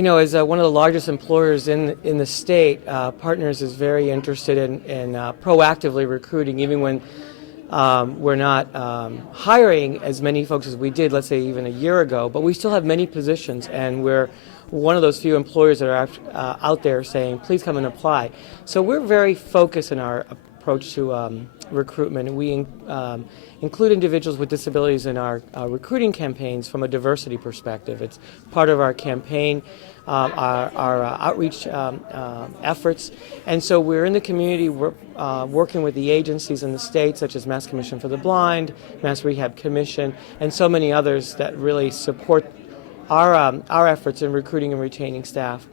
As one of the largest employers in the state, Partners is very interested in proactively recruiting, even when we're not hiring as many folks as we did, let's say, even a year ago. But we still have many positions, and we're one of those few employers that are out there saying, please come and apply. So we're very focused in our approach to recruitment, and we include individuals with disabilities in our recruiting campaigns from a diversity perspective. It's part of our campaign, our outreach efforts, and so we're in the community. We're working with the agencies in the state, such as Mass Commission for the Blind, Mass Rehab Commission, and so many others that really support our efforts in recruiting and retaining staff.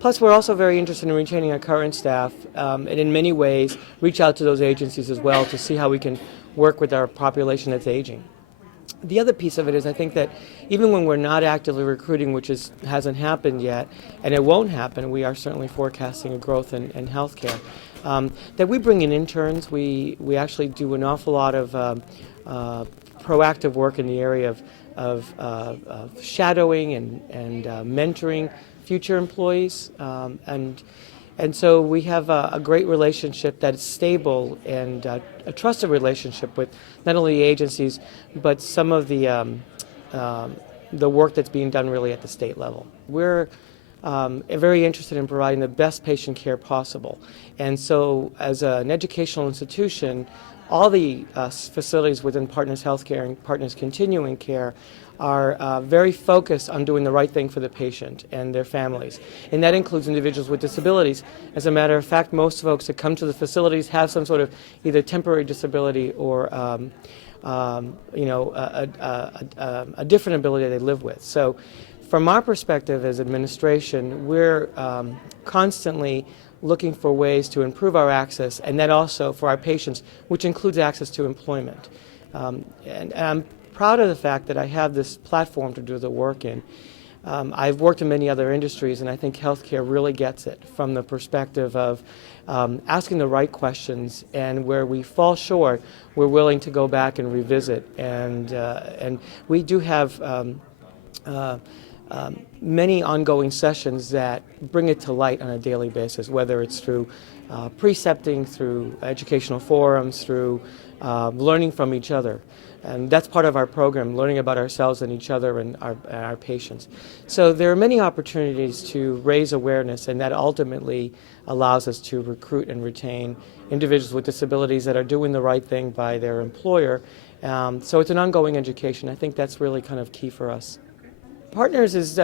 Plus, we're also very interested in retaining our current staff, and in many ways reach out to those agencies as well to see how we can work with our population that's aging. The other piece of it is I think that even when we're not actively recruiting, which hasn't happened yet, and it won't happen, we are certainly forecasting a growth in healthcare, that we bring in interns. We actually do an awful lot of proactive work in the area of shadowing and mentoring future employees, and so we have a great relationship that is stable and a trusted relationship with not only the agencies but some of the work that's being done really at the state level. We're very interested in providing the best patient care possible, and so as an educational institution, all the facilities within Partners Healthcare and Partners Continuing Care are very focused on doing the right thing for the patient and their families, and that includes individuals with disabilities. As a matter of fact, most folks that come to the facilities have some sort of either temporary disability or a different ability they live with. So from our perspective as administration, we're constantly looking for ways to improve our access, and that also for our patients, which includes access to employment. And I'm proud of the fact that I have this platform to do the work in. I've worked in many other industries, and I think healthcare really gets it from the perspective of asking the right questions, and where we fall short, we're willing to go back and revisit. And we do have many ongoing sessions that bring it to light on a daily basis, whether it's through precepting, through educational forums, through learning from each other. And that's part of our program, learning about ourselves and each other and our patients. So there are many opportunities to raise awareness, and that ultimately allows us to recruit and retain individuals with disabilities that are doing the right thing by their employer. So it's an ongoing education. I think that's really kind of key for us. Partners is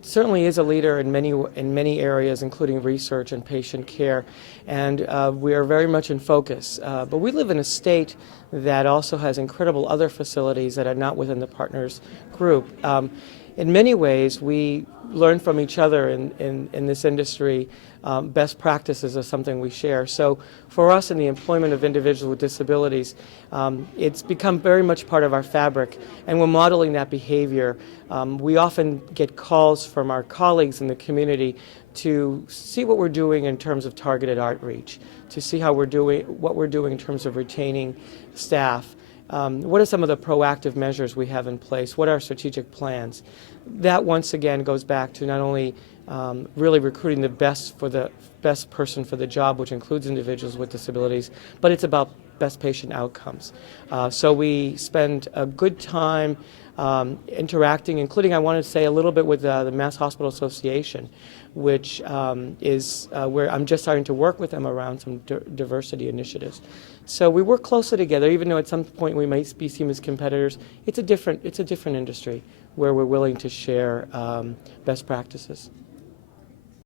certainly is a leader in many areas, including research and patient care, and we are very much in focus. But we live in a state that also has incredible other facilities that are not within the Partners group. In many ways, we learn from each other in this industry. Best practices are something we share. So for us in the employment of individuals with disabilities, it's become very much part of our fabric, and we're modeling that behavior. We often get calls from our colleagues in the community to see what we're doing in terms of targeted outreach, to see what we're doing in terms of retaining staff. What are some of the proactive measures we have in place? What are our strategic plans? That once again goes back to not only really recruiting the best person for the job, which includes individuals with disabilities, but it's about best patient outcomes. So we spend a good time interacting, including, I want to say, a little bit with the Mass Hospital Association, which is where I'm just starting to work with them around some diversity initiatives. So we work closely together, even though at some point we might be seen as competitors. It's a different industry where we're willing to share best practices.